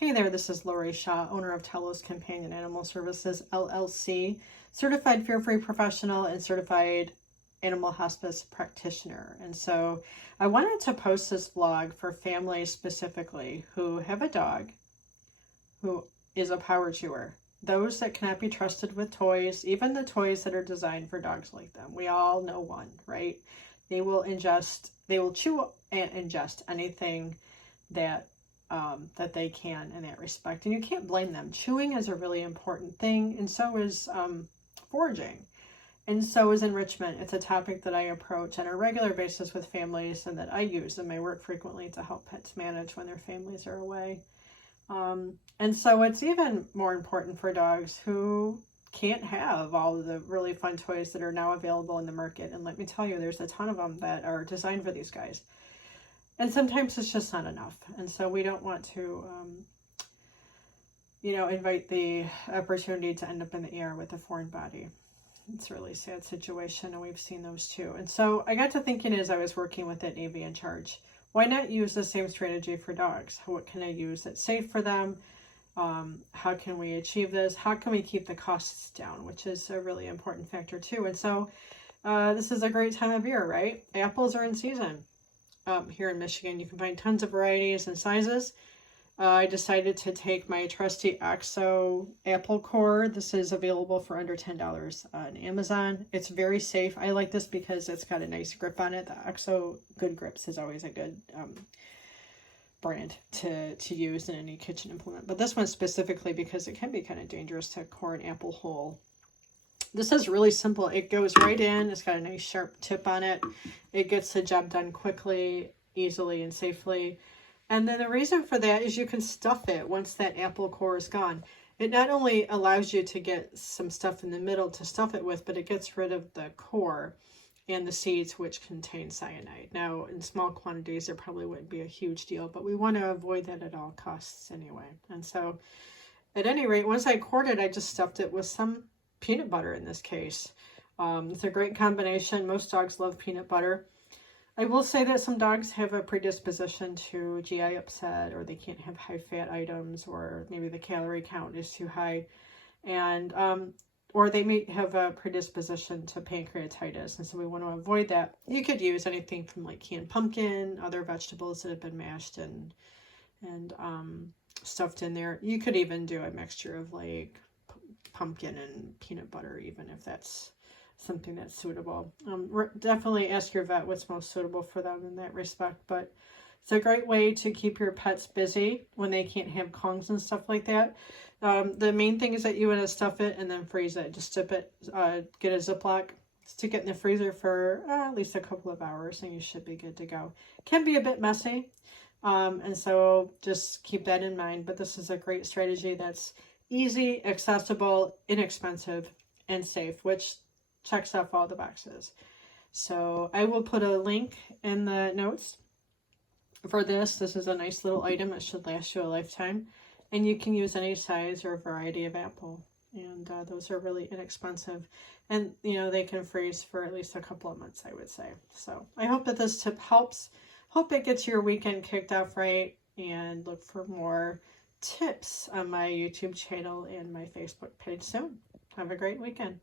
Hey there, this is Lori Shaw, owner of Telos Companion Animal Services, LLC, certified fear-free professional and certified animal hospice practitioner. And so I wanted to post this vlog for families specifically who have a dog who is a power chewer. Those that cannot be trusted with toys, even the toys that are designed for dogs like them. We all know one, right? They will chew and ingest anything that they can in that respect. And you can't blame them. Chewing is a really important thing, and so is foraging. And so is enrichment. It's a topic that I approach on a regular basis with families and that I use in my work frequently to help pets manage when their families are away. And so it's even more important for dogs who can't have all of the really fun toys that are now available in the market. And let me tell you, there's a ton of them that are designed for these guys. And sometimes it's just not enough. And so we don't want to, invite the opportunity to end up in the ER with a foreign body. It's a really sad situation, and we've seen those too. And so I got to thinking as I was working with that AV in charge, why not use the same strategy for dogs? What can I use that's safe for them? How can we achieve this? How can we keep the costs down, which is a really important factor too. And so this is a great time of year, right? Apples are in season. Here in Michigan, you can find tons of varieties and sizes. I decided to take my trusty OXO apple core. This is available for under $10 on Amazon. It's very safe. I like this because it's got a nice grip on it. The OXO Good Grips is always a good brand to use in any kitchen implement. But this one specifically because it can be kind of dangerous to core an apple whole. This is really simple. It goes right in. It's got a nice sharp tip on it. It gets the job done quickly, easily, and safely. And then the reason for that is you can stuff it once that apple core is gone. It not only allows you to get some stuff in the middle to stuff it with, but it gets rid of the core and the seeds, which contain cyanide. Now, in small quantities, there probably wouldn't be a huge deal, but we want to avoid that at all costs anyway. And so, at any rate, once I cored it, I just stuffed it with some peanut butter in this case. It's a great combination. Most dogs love peanut butter. I will say that some dogs have a predisposition to GI upset, or they can't have high fat items, or maybe the calorie count is too high, and or they may have a predisposition to pancreatitis, and so we want to avoid that. You could use anything from like canned pumpkin, other vegetables that have been mashed and stuffed in there. You could even do a mixture of like pumpkin and peanut butter, even if that's something that's suitable. Definitely ask your vet what's most suitable for them in that respect, but it's a great way to keep your pets busy when they can't have Kongs and stuff like that. The main thing is that you want to stuff it and then freeze it. Just dip it, get a Ziploc, stick it in the freezer for at least a couple of hours, and you should be good to go. Can be a bit messy, and so just keep that in mind, but this is a great strategy that's easy, accessible, inexpensive, and safe, which checks off all the boxes. So I will put a link in the notes for this. This is a nice little item. It should last you a lifetime. And you can use any size or variety of apple. And those are really inexpensive. And, they can freeze for at least a couple of months, I would say. So I hope that this tip helps. Hope it gets your weekend kicked off right. And look for more tips on my YouTube channel and my Facebook page soon. Have a great weekend.